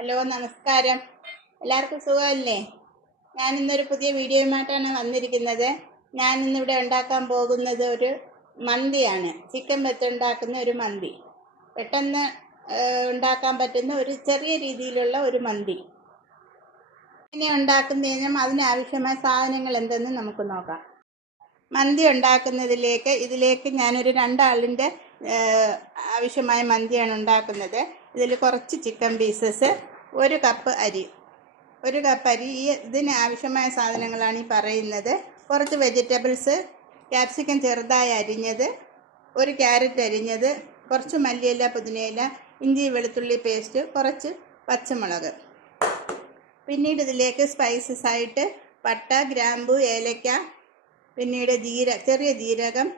Hello, നമസ്കാരം. എല്ലാവർക്കും സുഖമല്ലേ? ഞാൻ ഇന്നൊരു പുതിയ വീഡിയോയുമായിട്ടാണ് വന്നിരിക്കുന്നത്. ഞാൻ ഇന്നിവിടെ ഉണ്ടാക്കാൻ പോകുന്നത് ഒരു മന്തിയാണ്. ചിക്കൻ വെച്ചുണ്ടാക്കുന്ന ഒരു മന്തി. പെട്ടെന്ന് ഉണ്ടാക്കാൻ പറ്റുന്ന ഒരു ചെറിയ രീതിയിലുള്ള ഒരു മന്തി. ഇങ്ങനെ ഉണ്ടാക്കുന്നതിനും അതിനാവശ്യമായ സാധനങ്ങൾ എന്തെന്ന് നമുക്ക് നോക്കാം. മന്തി ഉണ്ടാക്കുന്നതിലേക്ക് ഇതിലേക്ക് ഞാനൊരു 2 ആളിൻ്റെ ആവശ്യമായ മന്തിയാണ് ഉണ്ടാക്കുന്നത്. ഇതിൽ കുറച്ച് ചിക്കൻ പീസസ്, 1 കപ്പ് അരി. ഇതിന് ആവശ്യമായ സാധനങ്ങളാണ് ഈ പറയുന്നത്. കുറച്ച് വെജിറ്റബിൾസ്, ക്യാപ്സിക്കം ചെറുതായി അരിഞ്ഞത്, 1 ക്യാരറ്റ് അരിഞ്ഞത്, കുറച്ച് മല്ലിയില, പുതിനയില, ഇഞ്ചി വെളുത്തുള്ളി പേസ്റ്റ്, കുറച്ച് പച്ചമുളക്. പിന്നീട് ഇതിലേക്ക് സ്പൈസസ് ആയിട്ട് പട്ട, ഗ്രാമ്പു, ഏലക്ക, പിന്നീട് ചെറിയ ജീരകം,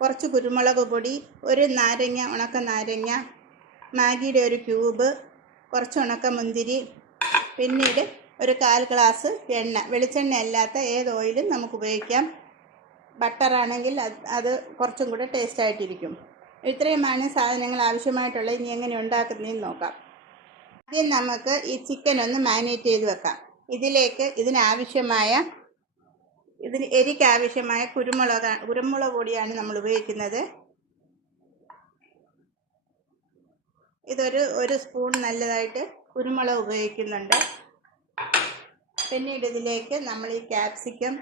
കുറച്ച് കുരുമുളക് പൊടി, 1 നാരങ്ങ, ഉണക്ക നാരങ്ങ, മാഗിയുടെ 1 ക്യൂബ്, കുറച്ച് ഉണക്കമുന്തിരി, പിന്നീട് 1/4 ഗ്ലാസ് എണ്ണ. വെളിച്ചെണ്ണ അല്ലാത്ത ഏത് ഓയിലും നമുക്ക് ഉപയോഗിക്കാം. ബട്ടറാണെങ്കിൽ അത് കുറച്ചും കൂടെ ടേസ്റ്റായിട്ടിരിക്കും. ഇത്രയുമാണ് സാധനങ്ങൾ ആവശ്യമായിട്ടുള്ളത്. ഇനി എങ്ങനെ ഉണ്ടാക്കുന്നതെന്ന് നോക്കാം. ആദ്യം നമുക്ക് ഈ ചിക്കൻ ഒന്ന് മാരിനേറ്റ് ചെയ്ത് വെക്കാം. ഇതിലേക്ക് എരിക്ക് ആവശ്യമായ കുരുമുളക് പൊടിയാണ് നമ്മൾ ഉപയോഗിക്കുന്നത്. ഒരു സ്പൂൺ നല്ലതായിട്ട് കുരുമുളക് ഉപയോഗിക്കുന്നുണ്ട്. പിന്നീട് ഇതിലേക്ക് നമ്മൾ ഈ ക്യാപ്സിക്കം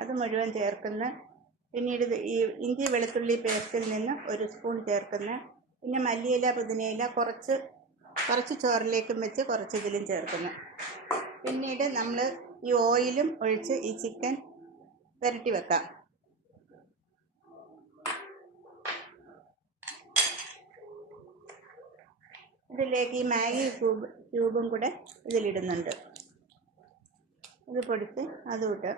അത് മുഴുവൻ ചേർക്കുന്നു. പിന്നീട് ഈ ഇഞ്ചി വെളുത്തുള്ളി പേസ്റ്റിൽ നിന്ന് 1 സ്പൂൺ ചേർക്കുന്നു. പിന്നെ മല്ലിയില, പുതിനയില കുറച്ച് ചോറിലേക്കും വെച്ച് കുറച്ച് ഇതിലും ചേർക്കുന്നു. പിന്നീട് നമ്മൾ ഈ ഓയിലും ഒഴിച്ച് ഈ ചിക്കൻ പുരട്ടി വെക്കാം. ഇതിലേക്ക് ഈ മാഗി ക്യൂബും കൂടെ ഇതിലിടുന്നുണ്ട്. ഇത് പൊടിച്ച് അതുമിട്ട്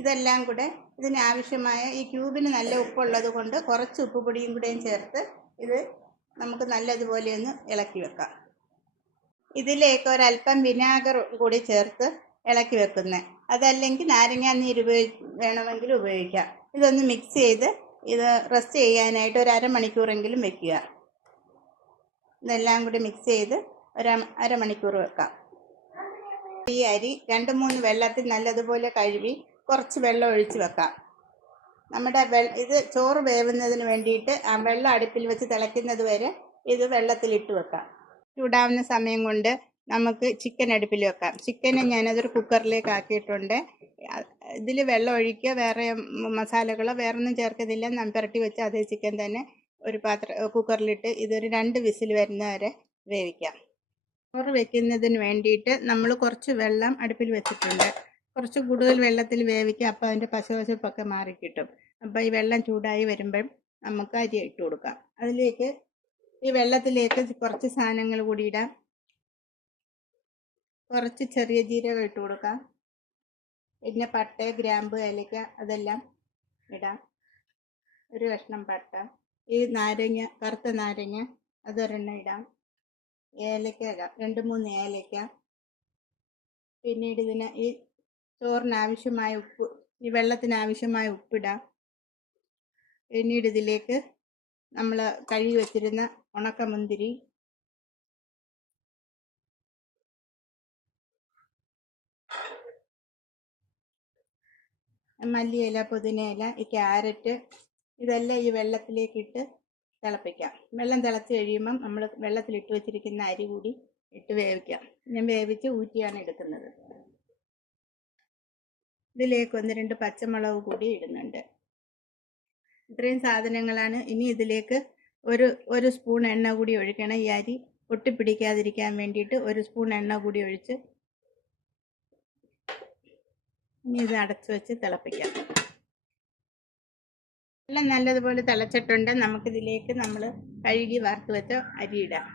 ഇതെല്ലാം കൂടെ ഇതിനാവശ്യമായ ഈ ക്യൂബിന് നല്ല ഉപ്പുള്ളത് കൊണ്ട് കുറച്ച് ഉപ്പ് പൊടിയും കൂടെയും ചേർത്ത് ഇത് നമുക്ക് നല്ലതുപോലെ ഒന്ന് ഇളക്കി വെക്കാം. ഇതിലേക്ക് ഒരല്പം വിനാഗർ കൂടി ചേർത്ത് ഇളക്കി വെക്കുന്നത്. അതല്ലെങ്കിൽ നാരങ്ങാനീര് വേണമെങ്കിൽ ഉപയോഗിക്കാം. ഇതൊന്ന് മിക്സ് ചെയ്ത് ഇത് റെസ്റ്റ് ചെയ്യാനായിട്ട് 1/2 മണിക്കൂറെങ്കിലും വെക്കുക. ഇതെല്ലാം കൂടി മിക്സ് ചെയ്ത് 1/2 മണിക്കൂർ വെക്കാം. ഈ അരി 2-3 വെള്ളത്തിൽ നല്ലതുപോലെ കഴുകി കുറച്ച് വെള്ളം ഒഴിച്ച് വെക്കാം. ഇത് ചോറ് വേവുന്നതിന് വേണ്ടിയിട്ട് ആ വെള്ളം അടുപ്പിൽ വെച്ച് തിളയ്ക്കുന്നത് വരെ ഇത് വെള്ളത്തിലിട്ട് വെക്കാം. ചൂടാവുന്ന സമയം കൊണ്ട് നമുക്ക് ചിക്കൻ അടുപ്പിൽ വെക്കാം. ചിക്കന് ഞാനതൊരു കുക്കറിലേക്ക് ആക്കിയിട്ടുണ്ട്. ഇതിൽ വെള്ളം ഒഴിക്കുക, വേറെ മസാലകളോ വേറൊന്നും ചേർക്കുന്നില്ല. പുരട്ടി വെച്ച അതേ ചിക്കൻ തന്നെ ഒരു കുക്കറിലിട്ട് ഇതൊരു 2 വിസിൽ വരുന്നവരെ വേവിക്കാം. ചോറ് വെക്കുന്നതിന് വേണ്ടിയിട്ട് നമ്മൾ കുറച്ച് വെള്ളം അടുപ്പിൽ വെച്ചിട്ടുണ്ട്. കുറച്ച് കൂടുതൽ വെള്ളത്തിൽ വേവിക്കുക. അപ്പോൾ അതിൻ്റെ പശവശപ്പൊക്കെ മാറിക്കിട്ടും. അപ്പോൾ ഈ വെള്ളം ചൂടായി വരുമ്പം നമുക്ക് അരി ഇട്ട് കൊടുക്കാം. ഈ വെള്ളത്തിലേക്ക് കുറച്ച് സാധനങ്ങൾ കൂടി ഇടാം. കുറച്ച് ചെറിയ ജീരകം ഇട്ട് കൊടുക്കാം. പിന്നെ പട്ട, ഗ്രാമ്പ്, ഏലക്ക അതെല്ലാം ഇടാം. 1 കഷ്ണം പട്ട, ഈ കറുത്ത നാരങ്ങ അതൊരെണ്ണം ഇടാം. ഏലക്ക ഇടാം, 2-3 ഏലക്ക. പിന്നീട് ഈ ചോറിനാവശ്യമായ ഉപ്പ്, ഈ വെള്ളത്തിനാവശ്യമായ ഉപ്പിടാം. പിന്നീട് ഇതിലേക്ക് നമ്മൾ കഴുകി വെച്ചിരുന്ന ഉണക്കമുന്തിരി, മല്ലിയില, പുതിനയില, ഈ ക്യാരറ്റ് ഇതെല്ലാം ഈ വെള്ളത്തിലേക്കിട്ട് തിളപ്പിക്കാം. വെള്ളം തിളച്ച് കഴിയുമ്പം നമ്മൾ വെള്ളത്തിലിട്ട് വെച്ചിരിക്കുന്ന അരി കൂടി ഇട്ട് വേവിക്കാം. ഞാൻ വേവിച്ച് ഊറ്റിയാണ് എടുക്കുന്നത്. ഇതിലേക്ക് 1-2 പച്ചമുളക് കൂടി ഇടുന്നുണ്ട്. ഇത്രയും സാധനങ്ങളാണ്. ഇനി ഇതിലേക്ക് ഒരു സ്പൂൺ എണ്ണ കൂടി ഒഴിക്കണം. ഈ അരി ഒട്ടിപ്പിടിക്കാതിരിക്കാൻ വേണ്ടിയിട്ട് 1 സ്പൂൺ എണ്ണ കൂടി ഒഴിച്ച് ഇനി ഇത് അടച്ചു വെച്ച് തിളപ്പിക്കാം. എല്ലാം നല്ലതുപോലെ തിളച്ചിട്ടുണ്ട്. നമുക്കിതിലേക്ക് നമ്മൾ കഴുകി വറുത്ത് വെച്ച അരി ഇടാം.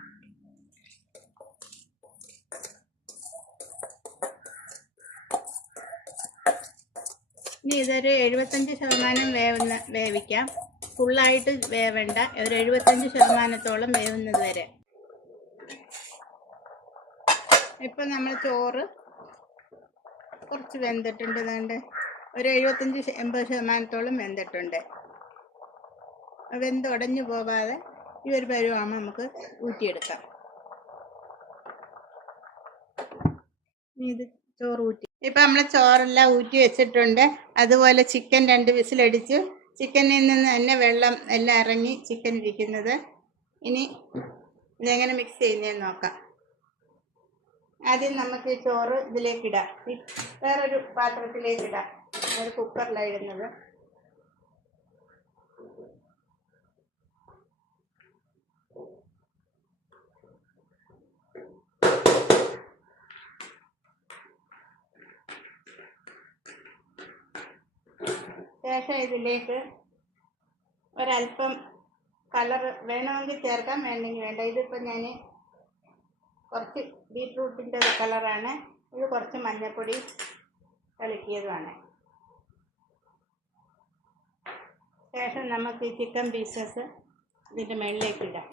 ഇനി ഇതൊരു 75% വേവിക്കാം. ഫുള്ളായിട്ട് വേവണ്ട, ഒരു 75%-ഓളം വേവുന്നത് വരെ. ഇപ്പം നമ്മൾ ചോറ് കുറച്ച് വെന്തിട്ടുണ്ട്. ഒരു 75-80%-ഓളം വെന്തിട്ടുണ്ട്. വെന്ത് ഉടഞ്ഞു പോകാതെ ഈ ഒരു പരുവാകുമ്പോൾ നമുക്ക് ഊറ്റിയെടുക്കാം. ഇത് ചോറ് ഊറ്റി ഇപ്പം നമ്മൾ ചോറെല്ലാം ഊറ്റി വെച്ചിട്ടുണ്ട്. അതുപോലെ ചിക്കൻ 2 വിസിലടിച്ചു. ചിക്കനിൽ നിന്ന് തന്നെ വെള്ളം എല്ലാം ഇറങ്ങി ചിക്കൻ ഇരിക്കുന്നത്. ഇനി ഇതെങ്ങനെ മിക്സ് ചെയ്യുന്നതെന്ന് നോക്കാം. ആദ്യം നമുക്ക് ഈ ചോറ് ഇതിലേക്കിടാം. വേറൊരു പാത്രത്തിലേക്കിടാം. ഒരു കുക്കറിലാണ് ഇടുന്നത്. ശേഷം ഇതിലേക്ക് ഒരല്പം കളർ വേണമെങ്കിൽ ചേർക്കാം, വേണമെങ്കിൽ വേണ്ട. ഇതിപ്പോൾ ഞാൻ കുറച്ച് ബീറ്റ്റൂട്ടിൻ്റെ കളറാണ്. ഇത് കുറച്ച് മഞ്ഞൾപ്പൊടി കലക്കിയതുമാണ്. ശേഷം നമുക്ക് ഈ ചിക്കൻ പീസസ് ഇതിൻ്റെ മുകളിലേക്ക് ഇടാം.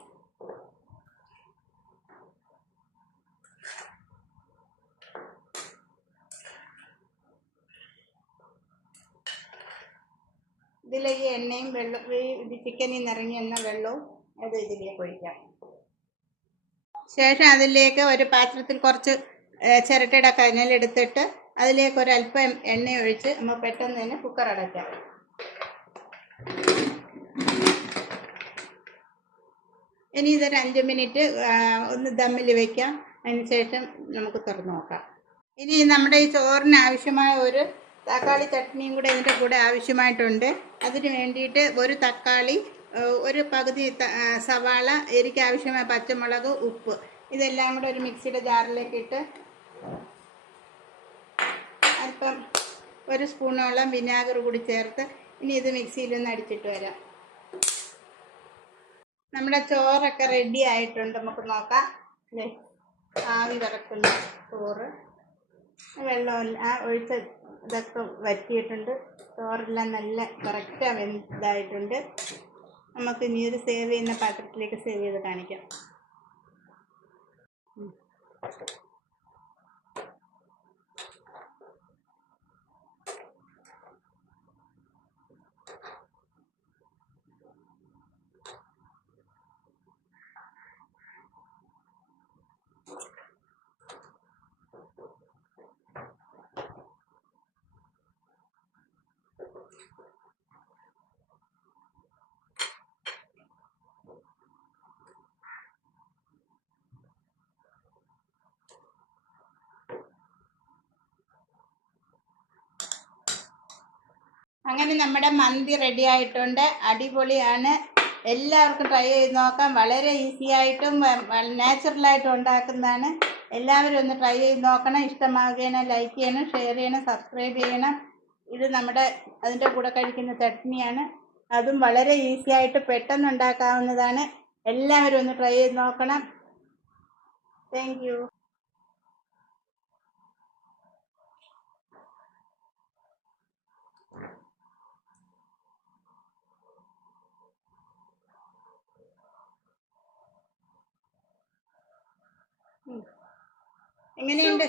ഇതിലെ ഈ എണ്ണയും വെള്ളം, ഈ ചിക്കനിൽ നിന്ന് ഇറങ്ങി എന്ന വെള്ളവും അത് ഇതിലേക്ക് ഒഴിക്കാം. ശേഷം അതിലേക്ക് ഒരു പാത്രത്തിൽ കുറച്ച് ചിരട്ടയുടെ കനലെടുത്തിട്ട് അതിലേക്ക് ഒരല്പം എണ്ണ ഒഴിച്ച് നമ്മൾ പെട്ടെന്ന് തന്നെ കുക്കർ അടയ്ക്കാം. ഇനി ഇതൊരു 5 മിനിറ്റ് ഒന്ന് ദമ്മിൽ വയ്ക്കാം. അതിന് ശേഷം നമുക്ക് തുറന്ന് നോക്കാം. ഇനി നമ്മുടെ ഈ ചോറിന് ആവശ്യമായ ഒരു തക്കാളി ചട്നിയും കൂടെ ഇതിൻ്റെ കൂടെ ആവശ്യമായിട്ടുണ്ട്. അതിന് വേണ്ടിയിട്ട് ഒരു തക്കാളി, ഒരു പകുതി സവാള, എരിക്ക് ആവശ്യമായ പച്ചമുളക്, ഉപ്പ്, ഇതെല്ലാം കൂടെ ഒരു മിക്സിയുടെ ജാറിലേക്ക് ഇട്ട് അല്പം ഒരു സ്പൂണോളം വിനാഗിരി കൂടി ചേർത്ത് ഇനി ഇത് മിക്സിയിലൊന്ന് അടിച്ചിട്ട് വരാം. നമ്മുടെ ചോറൊക്കെ റെഡി ആയിട്ടുണ്ട്. നമുക്ക് നോക്കാം. അല്ലേ, ആവി പറക്കുന്ന ചോറ്, വെള്ളമെല്ലാം ഒഴിച്ച ഇതൊക്കെ വറ്റിയിട്ടുണ്ട്. ചോറെല്ലാം നല്ല കറക്റ്റാണ് വെന്തായിട്ടുണ്ട്. നമുക്ക് ഇനി ഒരു സേവ് ചെയ്യുന്ന പാത്രത്തിലേക്ക് സേവ് ചെയ്ത് കാണിക്കാം. അങ്ങനെ നമ്മുടെ മന്തി റെഡി ആയിട്ടുണ്ട്. അടിപൊളിയാണ്. എല്ലാവർക്കും ട്രൈ ചെയ്ത് നോക്കാം. വളരെ ഈസി ആയിട്ടും നാച്ചുറലായിട്ടും ഉണ്ടാക്കുന്നതാണ്. എല്ലാവരും ഒന്ന് ട്രൈ ചെയ്ത് നോക്കണം. ഇഷ്ടമാവുകയാണെങ്കിൽ ലൈക്ക് ചെയ്യണം, ഷെയർ ചെയ്യണം, സബ്സ്ക്രൈബ് ചെയ്യണം. ഇത് നമ്മുടെ അതിൻ്റെ കൂടെ കഴിക്കുന്ന ചട്നിയാണ്. അതും വളരെ ഈസി ആയിട്ട് പെട്ടെന്ന് ഉണ്ടാക്കാവുന്നതാണ്. എല്ലാവരും ഒന്ന് ട്രൈ ചെയ്ത് നോക്കണം. Thank you. എങ്ങനെയുണ്ട്?